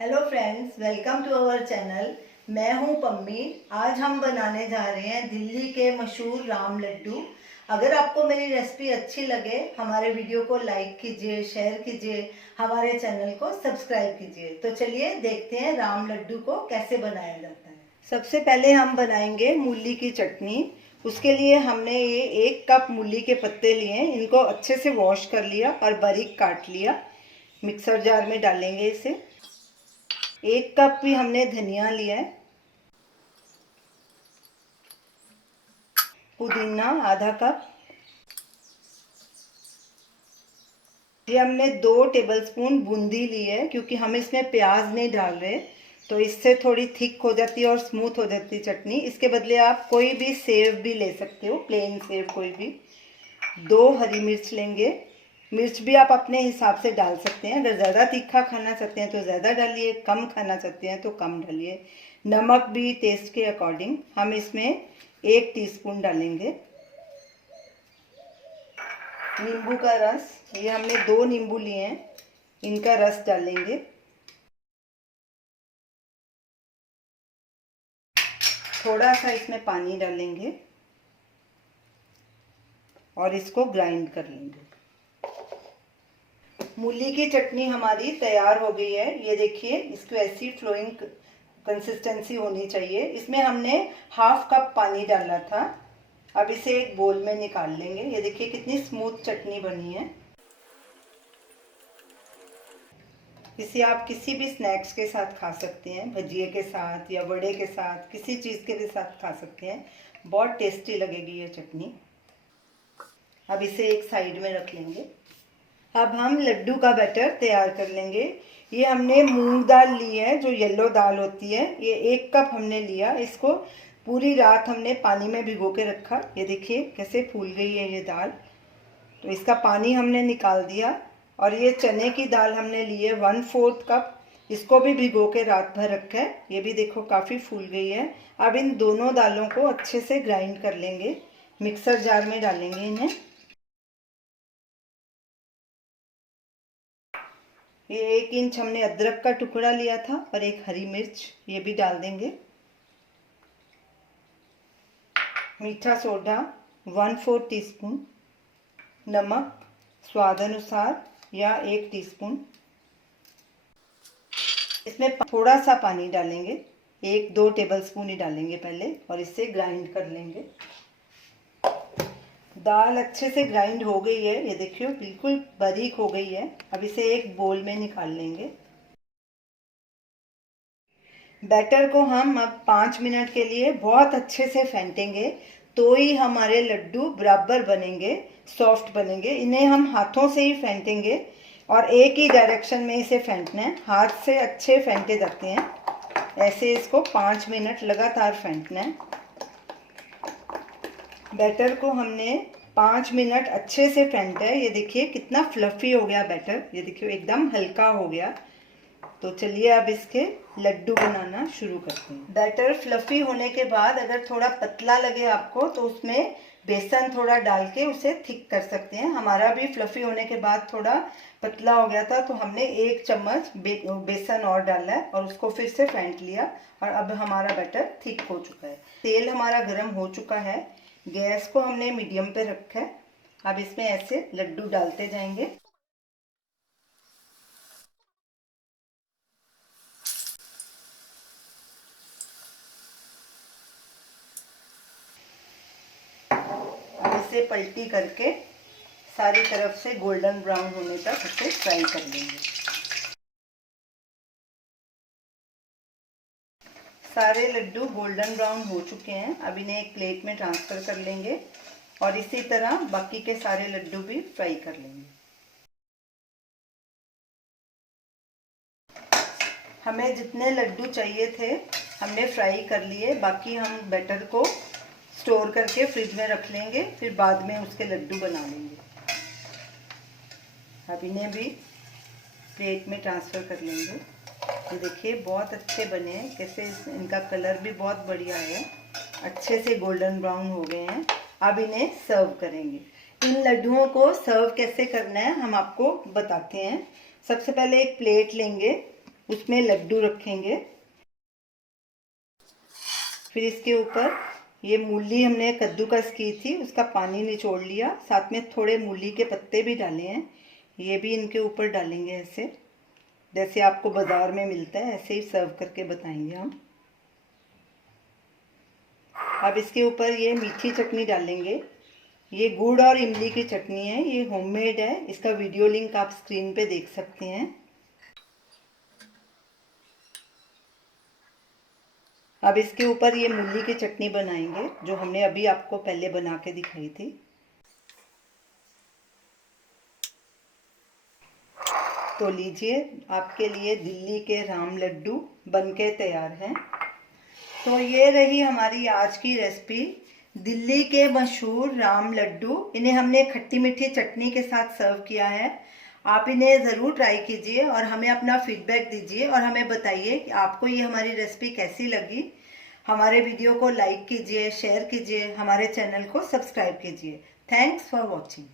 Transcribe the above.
Hello friends, welcome to our channel. मैं हूं पम्मी। आज हम बनाने जा रहे हैं दिल्ली के मशहूर राम लड्डू। अगर आपको मेरी रेसिपी अच्छी लगे, हमारे वीडियो को लाइक कीजिए, शेयर कीजिए, हमारे चैनल को सब्सक्राइब कीजिए। तो चलिए देखते हैं राम लड्डू को कैसे बनाया जाता है। सबसे पहले हम बनाएंगे मूली की चटनी। उसके लिए हमने ये 1 कप मूली के पत्ते लिए, इनको अच्छे से वॉश कर लिया और बारीक काट लिया। मिक्सर जार में डालेंगे इसे। 1 कप भी हमने धनिया लिया है। पुदीना आधा कप। ये हमने 2 टेबलस्पून बूंदी ली है, क्योंकि हम इसमें प्याज नहीं डाल रहे, तो इससे थोड़ी थिक हो जाती है और स्मूथ हो जाती है चटनी। इसके बदले आप कोई भी सेव भी ले सकते हो, प्लेन सेव कोई भी। 2 हरी मिर्च लेंगे। मिर्च भी आप अपने हिसाब से डाल सकते हैं। अगर ज़्यादा तीखा खाना चाहते हैं तो ज़्यादा डालिए, कम खाना चाहते हैं तो कम डालिए। नमक भी टेस्ट के अकॉर्डिंग। हम इसमें 1 टीस्पून डालेंगे। नींबू का रस, ये हमने 2 नींबू लिए हैं, इनका रस डालेंगे। थोड़ा सा इसमें पानी डालेंगे और इसको ग्राइंड कर लेंगे। मूली की चटनी हमारी तैयार हो गई है। ये देखिए, इसको ऐसी फ्लोइंग कंसिस्टेंसी होनी चाहिए। इसमें हमने ½ कप पानी डाला था। अब इसे एक बोल में निकाल लेंगे। ये देखिए कितनी स्मूथ चटनी बनी है। इसे आप किसी भी स्नैक्स के साथ खा सकते हैं, भजिए के साथ या वड़े के साथ, किसी चीज़ के भी साथ खा सकते हैं। बहुत टेस्टी लगेगी ये चटनी। अब इसे एक साइड में रख लेंगे। अब हम लड्डू का बैटर तैयार कर लेंगे। ये हमने मूंग दाल ली है, जो येलो दाल होती है। ये 1 कप हमने लिया। इसको पूरी रात हमने पानी में भिगो के रखा। ये देखिए कैसे फूल गई है ये दाल। तो इसका पानी हमने निकाल दिया। और ये चने की दाल हमने ली है 1/4 कप। इसको भी भिगो के रात भर रखा है। ये भी देखो काफ़ी फूल गई है। अब इन दोनों दालों को अच्छे से ग्राइंड कर लेंगे। मिक्सर जार में डालेंगे इन्हें। ये 1 इंच हमने अदरक का टुकड़ा लिया था और 1 हरी मिर्च, ये भी डाल देंगे। मीठा सोडा 1/4 टीस्पून। नमक स्वाद अनुसार या 1 टीस्पून। इसमें थोड़ा सा पानी डालेंगे, 1-2 टेबलस्पून ही डालेंगे पहले, और इससे ग्राइंड कर लेंगे। दाल अच्छे से ग्राइंड हो गई है। ये देखिए बिल्कुल बारीक हो गई है। अब इसे एक बोल में निकाल लेंगे। बैटर को हम अब 5 मिनट के लिए बहुत अच्छे से फेंटेंगे, तो ही हमारे लड्डू बराबर बनेंगे, सॉफ्ट बनेंगे। इन्हें हम हाथों से ही फेंटेंगे और एक ही डायरेक्शन में इसे फेंटना है। हाथ से अच्छे फेंटे जाते हैं। ऐसे इसको 5 मिनट लगातार फेंटना है। बैटर को हमने 5 मिनट अच्छे से फेंटा है। ये देखिए कितना फ्लफी हो गया बैटर। ये देखिए एकदम हल्का हो गया। तो चलिए अब इसके लड्डू बनाना शुरू करते हैं। बैटर फ्लफी होने के बाद अगर थोड़ा पतला लगे आपको, तो उसमें बेसन थोड़ा डाल के उसे थिक कर सकते हैं। हमारा भी फ्लफी होने के बाद थोड़ा पतला हो गया था, तो हमने 1 चम्मच बेसन और डाला है और उसको फिर से फेंट लिया। और अब हमारा बैटर थिक हो चुका है। तेल हमारा गर्म हो चुका है। गैस को हमने मीडियम पे रखा है। अब इसमें ऐसे लड्डू डालते जाएंगे। अब इसे पलटी करके सारी तरफ से गोल्डन ब्राउन होने तक इसे फ्राई कर लेंगे। सारे लड्डू गोल्डन ब्राउन हो चुके हैं। अब इन्हें एक प्लेट में ट्रांसफ़र कर लेंगे और इसी तरह बाकी के सारे लड्डू भी फ्राई कर लेंगे। हमें जितने लड्डू चाहिए थे हमने फ्राई कर लिए। बाकी हम बैटर को स्टोर करके फ्रिज में रख लेंगे, फिर बाद में उसके लड्डू बना लेंगे। अब इन्हें भी प्लेट में ट्रांसफ़र कर लेंगे। ये देखिए बहुत अच्छे बने हैं, कैसे इनका कलर भी बहुत बढ़िया है, अच्छे से गोल्डन ब्राउन हो गए हैं। अब इन्हें सर्व करेंगे। इन लड्डुओं को सर्व कैसे करना है हम आपको बताते हैं। सबसे पहले एक प्लेट लेंगे, उसमें लड्डू रखेंगे। फिर इसके ऊपर ये मूली हमने कद्दूकस की थी, उसका पानी निचोड़ लिया, साथ में थोड़े मूली के पत्ते भी डाले हैं, ये भी इनके ऊपर डालेंगे। ऐसे जैसे आपको बाजार में मिलता है ऐसे ही सर्व करके बताएंगे हम। अब इसके ऊपर ये मीठी चटनी डालेंगे। ये गुड़ और इमली की चटनी है, ये होममेड है, इसका वीडियो लिंक आप स्क्रीन पे देख सकते हैं। अब इसके ऊपर ये मूली की चटनी बनाएंगे जो हमने अभी आपको पहले बना के दिखाई थी। तो लीजिए, आपके लिए दिल्ली के राम लड्डू बनके तैयार हैं। तो ये रही हमारी आज की रेसिपी, दिल्ली के मशहूर राम लड्डू। इन्हें हमने खट्टी मीठी चटनी के साथ सर्व किया है। आप इन्हें ज़रूर ट्राई कीजिए और हमें अपना फीडबैक दीजिए और हमें बताइए कि आपको ये हमारी रेसिपी कैसी लगी। हमारे वीडियो को लाइक कीजिए, शेयर कीजिए, हमारे चैनल को सब्सक्राइब कीजिए। Thanks for watching.